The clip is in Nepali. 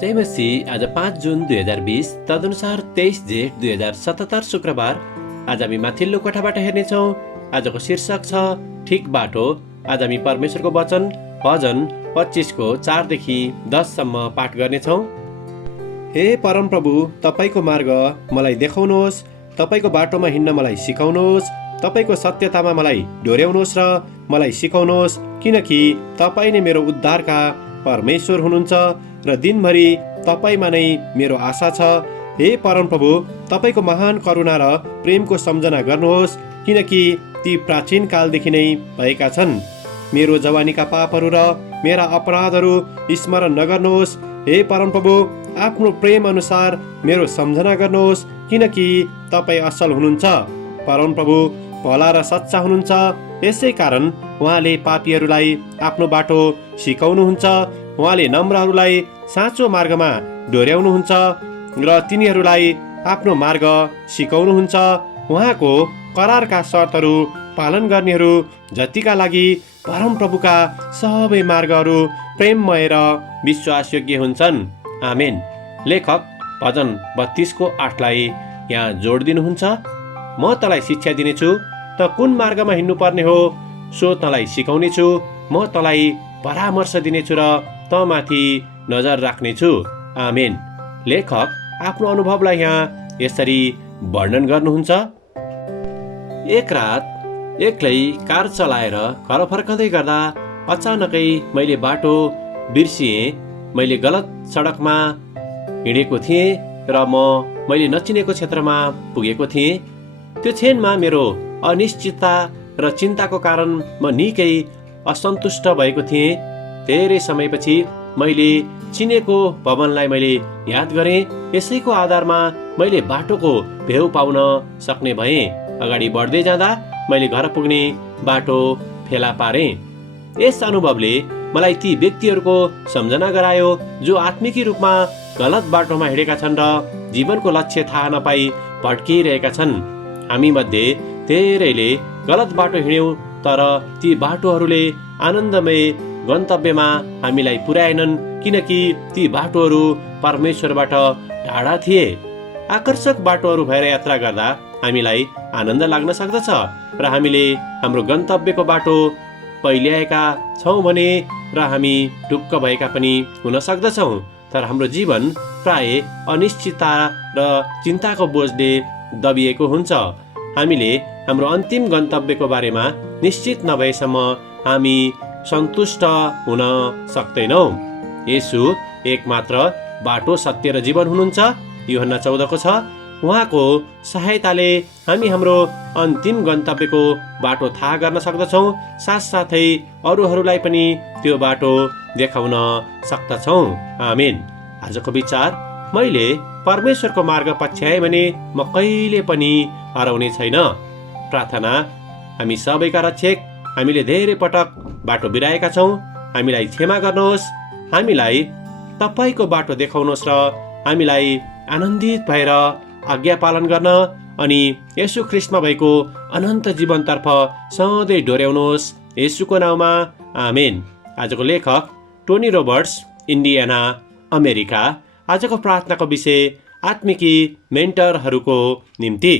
जय मसीह। आज 5 जुन 2020 तदनुसार 23 जेठ 2077 शुक्रबार। आज हामी माथिल्लो कोठाबाट हेर्नेछौँ। आजको शीर्षक छ ठिक बाटो। आज हामी परमेश्वरको वचन भजन 25 को 4 देखि 10 सम्म पाठ गर्नेछौँ। हे परम प्रभु, तपाईको मार्ग मलाई देखाउनुहोस्, तपाईको बाटोमा हिँड्न मलाई सिकाउनुहोस्, तपाईको सत्यतामा मलाई डोर्याउनुहोस् र मलाई सिकाउनुहोस्, किनकि तपाई नै मेरो उद्धारका परमेश्वर हुनुहुन्छ र दिनभरि तपाईमा नै मेरो आशा छ। हे परम प्रभु, तपाईको महान करुणा र प्रेमको सम्झना गर्नुहोस्, किनकि ती प्राचीन कालदेखि नै भएका छन्। मेरो जवानीका पापहरू र मेरा अपराधहरू स्मरण नगर्नुहोस्। हे परम प्रभु, आफ्नो प्रेम अनुसार मेरो सम्झना गर्नुहोस्, किनकि तपाई असल हुनुहुन्छ। परम प्रभु भला र सच्चा हुनुहुन्छ, यसै कारण उहाँले पापीहरूलाई आफ्नो बाटो सिकाउनुहुन्छ। उहाँले नम्रहरूलाई साँचो मार्गमा डोर्याउनुहुन्छ र तिनीहरूलाई आफ्नो मार्ग सिकाउनुहुन्छ। उहाँको करारका शर्तहरू पालन गर्नेहरू जतिका लागि परम प्रभुका सबै मार्गहरू प्रेममय र विश्वासयोग्य हुन्छन्। आमेन। लेखक भजन 32 को 8 लाई यहाँ जोड दिनुहुन्छ। म तँलाई शिक्षा दिनेछु, त कुन मार्गमा हिँड्नुपर्ने हो सो तँलाई सिकाउनेछु। म तँलाई परामर्श दिनेछु र त माथि नजर राख्नेछु। आमेन। लेखक आफ्नो अनुभवलाई यहाँ यसरी वर्णन गर्नुहुन्छ। एक रात एक्लै कार चलाएर घर फर्कँदै गर्दा अचानकै मैले बाटो बिर्सिएँ। मैले गलत सडकमा हिँडेको थिएँ र मैले नचिनेको क्षेत्रमा पुगेको थिएँ। त्यो क्षणमा मेरो अनिश्चितता र चिन्ताको कारण म निकै असन्तुष्ट भएको थिएँ। धेरै समयपछि मैले चिनेको भवनलाई मैले याद गरेँ। यसैको आधारमा मैले बाटोको भेउ पाउन सक्ने भएँ। अगाडि बढ्दै जाँदा मैले घर पुग्ने बाटो फेला पारेँ। यस अनुभवले मलाई ती व्यक्तिहरूको सम्झना गरायो जो आत्मिकी रूपमा गलत बाटोमा हिँडेका छन् र जीवनको लक्ष्य थाहा नपाई भड्किरहेका छन्। हामी मध्ये धेरैले गलत बाटो हिँड्यौँ, तर ती बाटोहरूले आनन्दमय गन्तव्यमा हामीलाई पुर्याएनन्, किनकि ती बाटोहरू परमेश्वरबाट टाढा थिए। आकर्षक बाटोहरू भएर यात्रा गर्दा हामीलाई आनन्द लाग्न सक्दछ र हामीले हाम्रो गन्तव्यको बाटो पहिल्याएका छौँ भने र हामी ढुक्क भएका पनि हुन सक्दछौँ। तर हाम्रो जीवन प्राय अनिश्चितता र चिन्ताको बोझले दबिएको हुन्छ। हामीले हाम्रो अन्तिम गन्तव्यको बारेमा निश्चित नभएसम्म हामी सन्तुष्ट हुन सक्दैनौँ। येशू एकमात्र बाटो, सत्य र जीवन हुनुहुन्छ। यूहन्ना 14 को 6। उहाँको सहायताले हामी हाम्रो अन्तिम गन्तव्यको बाटो थाहा गर्न सक्दछौँ, साथसाथै अरूहरूलाई पनि त्यो बाटो देखाउन सक्दछौँ। आमेन। आजको विचार, मैले परमेश्वरको मार्ग पछ्याएँ भने म कहिले पनि हराउने छैन। प्रार्थना। हामी सबैका रक्षक, हामीले धेरै पटक बाटो बिराएका छौँ। हामीलाई क्षमा गर्नुहोस्, हामीलाई तपाईको बाटो देखाउनुहोस् र हामीलाई आनन्दित भएर आज्ञा पालन गर्न अनि येशू ख्रीष्टमा भएको अनन्त जीवनतर्फ सधैँ डोर्याउनुहोस्। येशूको नाउँमा आमेन। आजको लेखक टोनी रोबर्ट्स, इन्डियाना, अमेरिका। आजको प्रार्थनाको विषय आत्मिकी मेन्टरहरूको निम्ति।